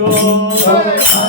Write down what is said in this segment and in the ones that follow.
God.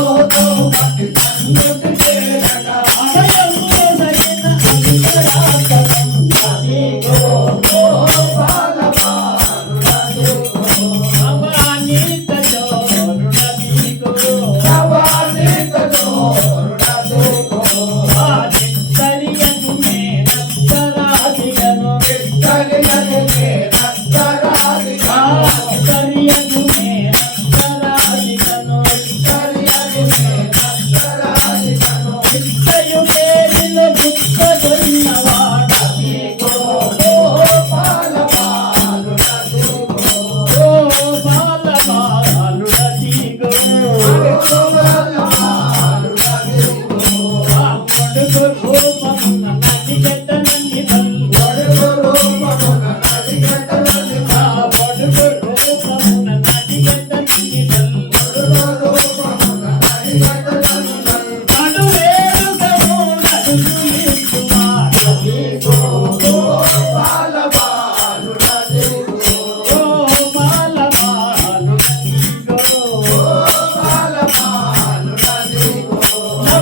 Oh, oh, I can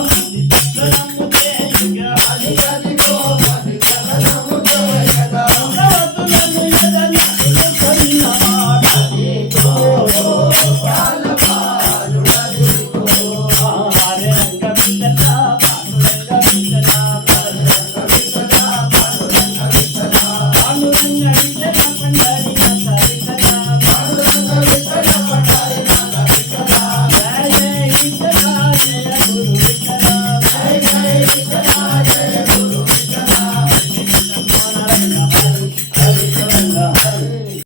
love.